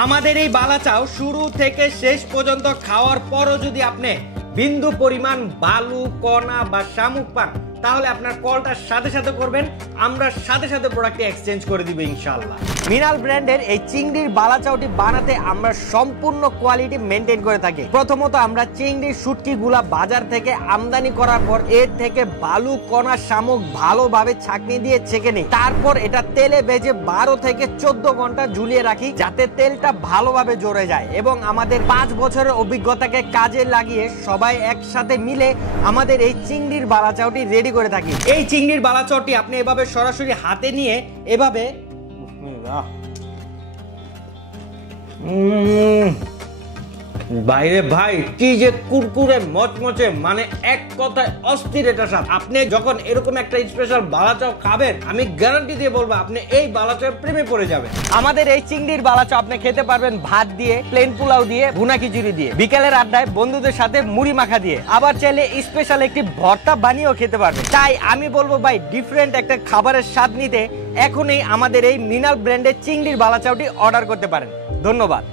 আমাদের এই বালাচাও শুরু থেকে শেষ পর্যন্ত খাওয়ার পরও যদি আপনি বিন্দু পরিমাণ বালু কণা বা শামুক পান তাহলে আপনার কলটার সাথে সাথে করবেন, আমরা সাথে সাথে প্রোডাক্টটি এক্সচেঞ্জ করে দিব ইনশাআল্লাহ। মিনাল ব্র্যান্ডের এই চিংড়ির বালাচাওটি বানাতে আমরা সম্পূর্ণ কোয়ালিটি মেনটেন করে থাকি। প্রথমত আমরা চিংড়ির শুটকিগুলা বাজার থেকে আমদানি করার পর এর থেকে বালু কণা শামুক ভালোভাবে ছাঁকনি দিয়ে ছেঁকে নিই। তারপর এটা তেলে ভেজে 12 থেকে 14 ঘন্টা ঝুলিয়ে রাখি যাতে তেলটা ভালোভাবে জড়ে যায়, এবং আমাদের 5 বছরের অভিজ্ঞতাকে কাজে লাগিয়ে সবাই একসাথে মিলে আমাদের এই চিংড়ির বালাচাওটি রেডি করে থাকি। এই চিংড়ির বালাচাওটি আপনি এভাবে সরাসরি হাতে নিয়ে এভাবে বাইরে ভাই কি যে কুরকুরে মচমচে, মানে এক কথায় অস্থির এটা স্বাদ। আপনি যখন এরকম একটা স্পেশাল বালাচাও খাবেন আমি গ্যারান্টি দিয়ে বলবো আপনি এই বালাচাওর প্রেমে পড়ে যাবেন। আমাদের এই চিংড়ির বালাচাও আপনি খেতে পারবেন ভাত দিয়ে, প্লেন পোলাও দিয়ে, ভুনা খিচুড়ি দিয়ে, বিকেলের আড্ডায় বন্ধুদের সাথে মুড়ি মাখা দিয়ে, আবার চাইলে স্পেশাল একটি ভর্তা বানিয়েও খেতে পারবেন। তাই আমি বলবো ভাই ডিফারেন্ট একটা খাবারের স্বাদ নিতে এখনই আমাদের এই মিনাল ব্র্যান্ডের চিংড়ির বালাচাওটি অর্ডার করতে পারেন। ধন্যবাদ।